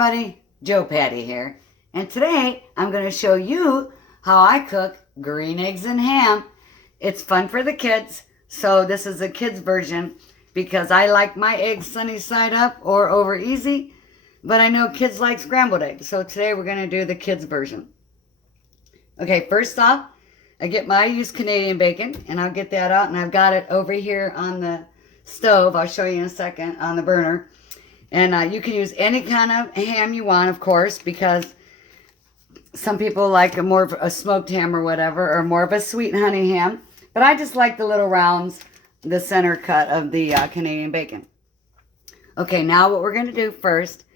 everybody, JoPaddy here, and today I'm going to show you how I cook green eggs and ham. It's fun for the kids, so this is a kids version because I like my eggs sunny side up or over easy, but I know kids like scrambled eggs, so today we're going to do the kids version. Okay, first off, I use Canadian bacon, and I'll get that out, and I've got it over here on the stove. I'll show you in a second on the burner. And you can use any kind of ham you want, of course, because some people like more of a smoked ham or whatever, or more of a sweet honey ham. But I just like the little rounds, the center cut of the Canadian bacon. Okay, now what we're going to do first,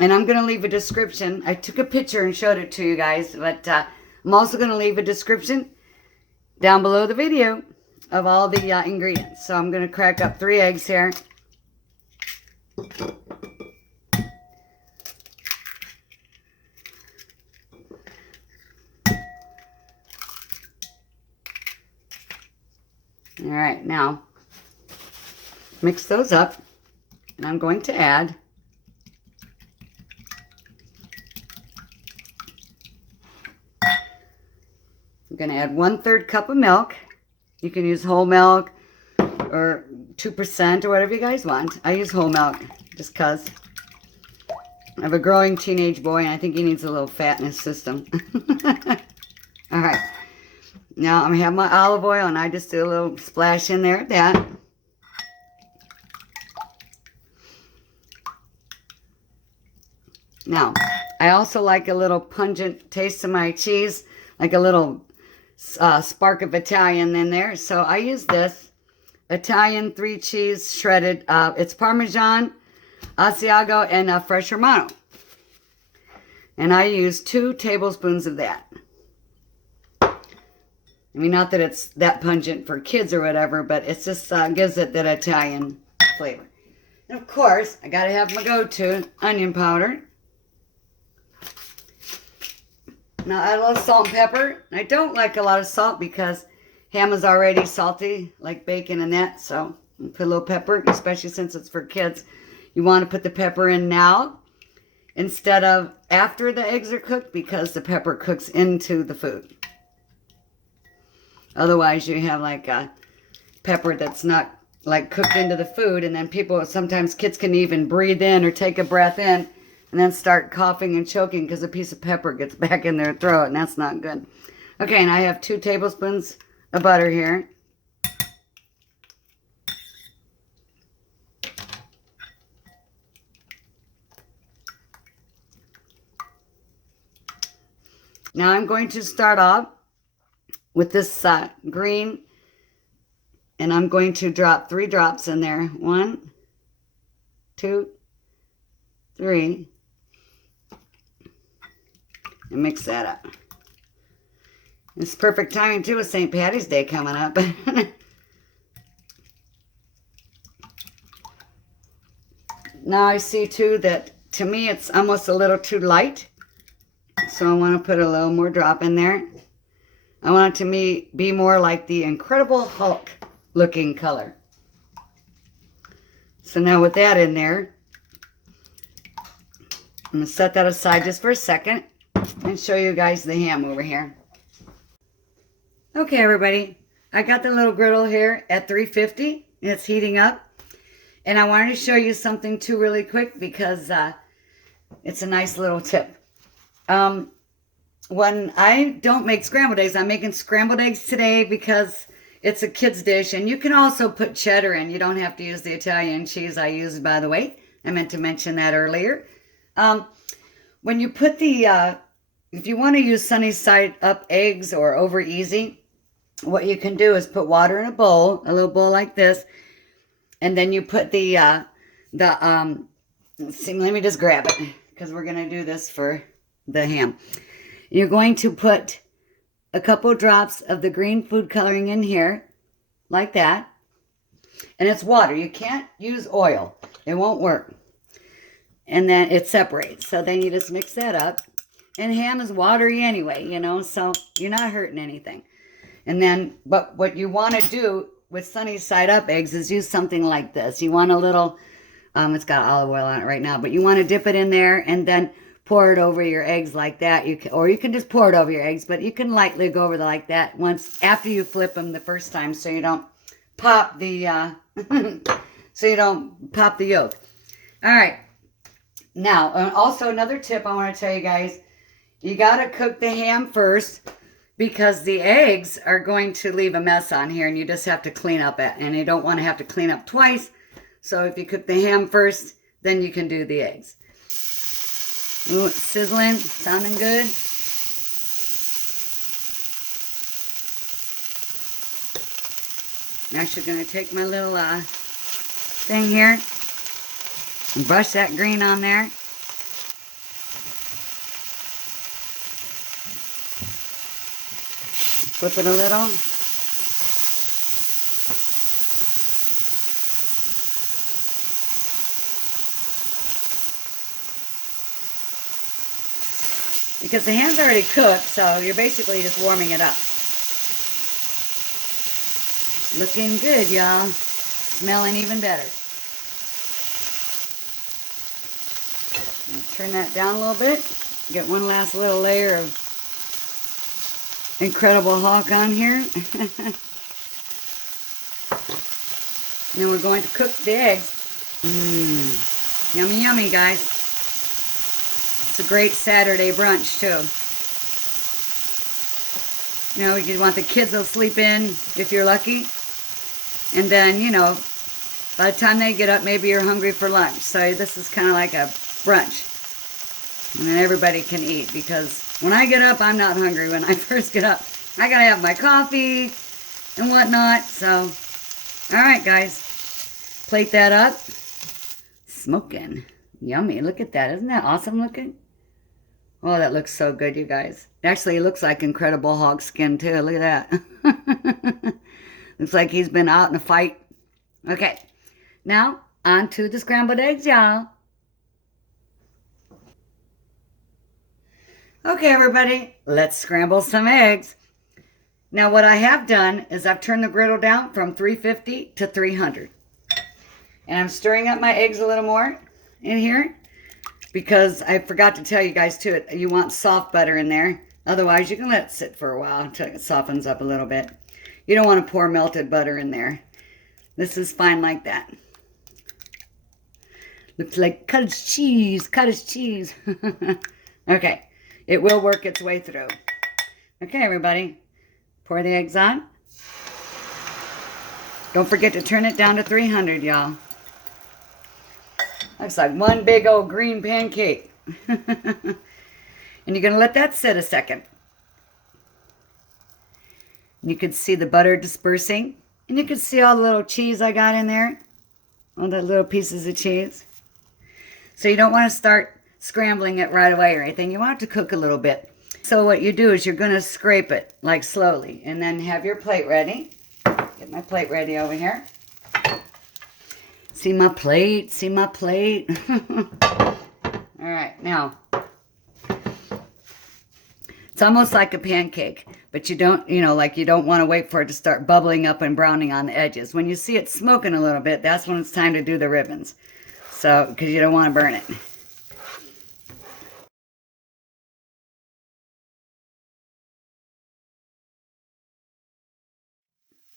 and I'm going to leave a description. I took a picture and showed it to you guys, but I'm also going to leave a description down below the video of all the ingredients. So I'm going to crack up 3 eggs here. All right, now mix those up, and I'm going to add I'm going to add 1/3 cup of milk. You can use whole milk or 2% or whatever you guys want. I use whole milk just because I have a growing teenage boy and I think he needs a little fat in his system. All right. Now I'm going to have my olive oil, and I just do a little splash in there of that. Now, I also like a little pungent taste of my cheese, like a little spark of Italian in there. So I use this Italian 3 cheese shredded. It's Parmesan, Asiago, and fresh Romano. And I use 2 tablespoons of that. I mean, not that it's that pungent for kids or whatever, but it just gives it that Italian flavor. And of course, I got to have my go-to onion powder. Now, I love salt and pepper. I don't like a lot of salt because ham is already salty, like bacon and that. So, I'll put a little pepper, especially since it's for kids. You want to put the pepper in now instead of after the eggs are cooked, because the pepper cooks into the food. Otherwise, you have like a pepper that's not like cooked into the food, and then sometimes kids can even breathe in or take a breath in and then start coughing and choking because a piece of pepper gets back in their throat, and that's not good. Okay, and I have 2 tablespoons of butter here. Now I'm going to start off with this green, and I'm going to drop 3 drops in there. 1, 2, 3. And mix that up. It's perfect timing too with St. Paddy's Day coming up. Now I see too that to me it's almost a little too light. So I want to put a little more drop in there. I want it to be more like the Incredible Hulk looking color. So now with that in there, I'm going to set that aside just for a second and show you guys the ham over here. Okay, everybody, I got the little griddle here at 350. It's heating up. And I wanted to show you something too really quick because it's a nice little tip. When I don't make scrambled eggs, I'm making scrambled eggs today because it's a kid's dish. And you can also put cheddar in. You don't have to use the Italian cheese I used, by the way. I meant to mention that earlier. When you put if you want to use sunny side up eggs or over easy, what you can do is put water in a bowl, a little bowl like this, and then you put let me just grab it because we're going to do this for the ham. You're going to put a couple drops of the green food coloring in here, like that, and it's water. You can't use oil. It won't work. And then it separates. So then you just mix that up. And ham is watery anyway, you know, so you're not hurting anything. And then, but what you want to do with sunny side up eggs is use something like this. You want a little It's got olive oil on it right now, but you want to dip it in there and then pour it over your eggs like that. Or you can just pour it over your eggs, but you can lightly go over it like that once after you flip them the first time, so you don't pop the yolk. All right. Now, also another tip I want to tell you guys: you gotta cook the ham first, because the eggs are going to leave a mess on here, and you just have to clean up it, and you don't want to have to clean up twice. So if you cook the ham first, then you can do the eggs. Ooh, it's sizzling, sounding good. I'm actually going to take my little thing here and brush that green on there. Flip it a little. Because the ham's already cooked, so you're basically just warming it up. It's looking good, y'all. Smelling even better. Turn that down a little bit. Get one last little layer of Incredible Hulk on here. Then we're going to cook the eggs. Yummy, yummy, guys. It's a great Saturday brunch, too. You know, you want the kids to sleep in if you're lucky. And then, you know, by the time they get up, maybe you're hungry for lunch. So this is kind of like a brunch. And then everybody can eat, because when I get up, I'm not hungry. When I first get up, I gotta have my coffee and whatnot. So, all right, guys. Plate that up. Smoking. Yummy. Look at that. Isn't that awesome looking? Oh, that looks so good, you guys. Actually, it looks like Incredible Hulk skin, too. Look at that. Looks like he's been out in a fight. Okay. Now, on to the scrambled eggs, y'all. Okay, everybody. Let's scramble some eggs. Now, what I have done is I've turned the griddle down from 350 to 300. And I'm stirring up my eggs a little more in here, because I forgot to tell you guys too, you want soft butter in there. Otherwise, you can let it sit for a while until it softens up a little bit. You don't want to pour melted butter in there. This is fine like that. Looks like cottage cheese, cottage cheese. Okay, it will work its way through. Okay, everybody, pour the eggs on. Don't forget to turn it down to 300, y'all. Looks like one big old green pancake. And you're going to let that sit a second. And you can see the butter dispersing. And you can see all the little cheese I got in there. All the little pieces of cheese. So you don't want to start scrambling it right away or anything. You want it to cook a little bit. So what you do is you're going to scrape it, like slowly. And then have your plate ready. Get my plate ready over here. See my plate, see my plate. All right, now, it's almost like a pancake, but you don't, you know, like you don't want to wait for it to start bubbling up and browning on the edges. When you see it smoking a little bit, that's when it's time to do the ribbons. So, because you don't want to burn it.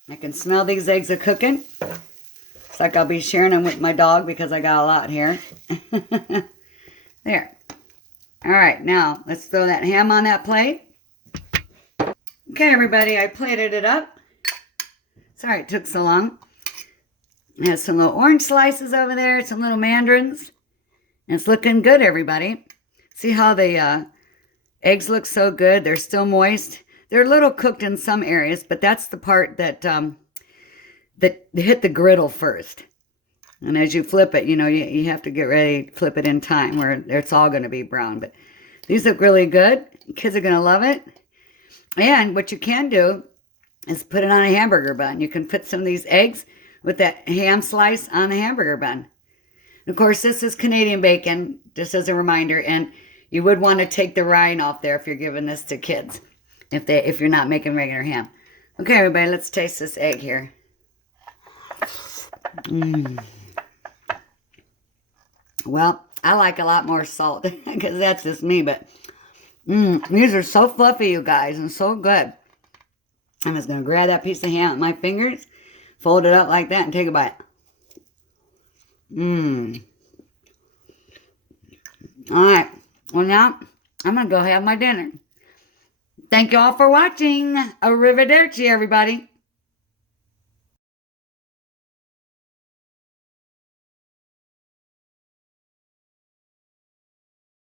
I can smell these eggs are cooking. It's like I'll be sharing them with my dog because I got a lot here. There. All right, now let's throw that ham on that plate. Okay, everybody, I plated it up. Sorry it took so long. It has some little orange slices over there, some little mandarins. And it's looking good, everybody. See how the eggs look so good? They're still moist. They're a little cooked in some areas, but that's the part that that hit the griddle first. And as you flip it, you know, you have to get ready to flip it in time where it's all going to be brown. But these look really good. Kids are going to love it. And what you can do is put it on a hamburger bun. You can put some of these eggs with that ham slice on the hamburger bun. Of course, this is Canadian bacon, just as a reminder. And you would want to take the rind off there if you're giving this to kids, if you're not making regular ham. Okay, everybody, let's taste this egg here. Well, I like a lot more salt because that's just me, but these are so fluffy, you guys, and so good. I'm just going to grab that piece of ham with my fingers, fold it up like that, and take a bite. Alright, well now, I'm going to go have my dinner. Thank you all for watching. Arrivederci, everybody.